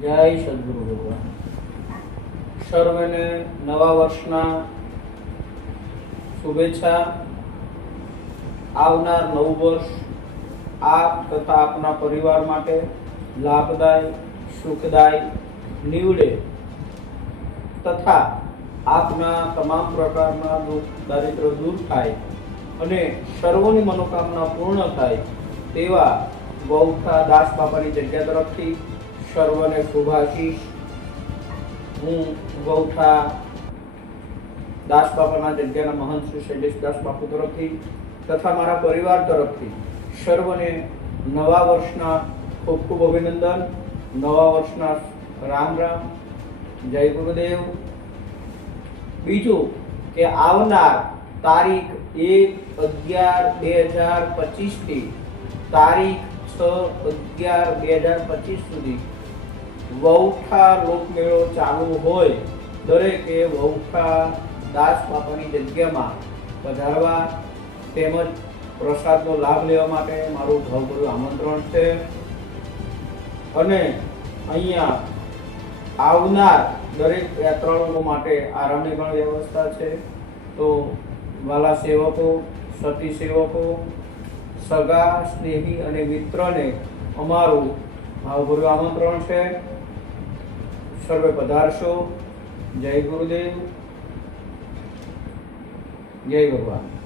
જય સદગુરુ ભગવાન. સર્વેને નવા વર્ષના શુભેચ્છા. આવનાર નવું વર્ષ આપ તથા આપના પરિવાર માટે લાભદાય, સુખદાય નીવડે. તથા આપના તમામ પ્રકારના દુઃખ દારિદ્ર દૂર થાય અને સર્વોની મનોકામના પૂર્ણ થાય તેવા ગૌઠા દાસ બાપાની જગ્યા તરફથી સર્વને શુભાશીષ હું ગૌઠા દાસબાપાના જગ્યાના મહંત શ્રી શૈલેષ દાસબાપુ તરફથી તથા મારા પરિવાર તરફથી સર્વને નવા વર્ષના ખૂબ ખૂબ અભિનંદન. નવા વર્ષના રામ રામ. જય ગુરુદેવ. બીજું કે આવનાર તારીખ એક અગિયાર બે હજાર પચીસથી તારીખ છ અગિયાર બે હજાર પચીસ સુધી વૌઠા લોકમેળો ચાલુ હોય, દરેકે વૌઠા દાસ બાપાની જગ્યામાં પધારવા તેમજ પ્રસાદનો લાભ લેવા માટે મારું ભાવભર્યું આમંત્રણ છે. અને અહીંયા આવનાર દરેક યાત્રાળુઓ માટે આરામની પણ વ્યવસ્થા છે. તો વાલા સેવકો, સતી સેવકો, સગા, સ્નેહી અને મિત્રને અમારું ભાવભર્યું આમંત્રણ છે. સર્વે પધારશો. જય ગુરુદેવ. જય ભગવાન.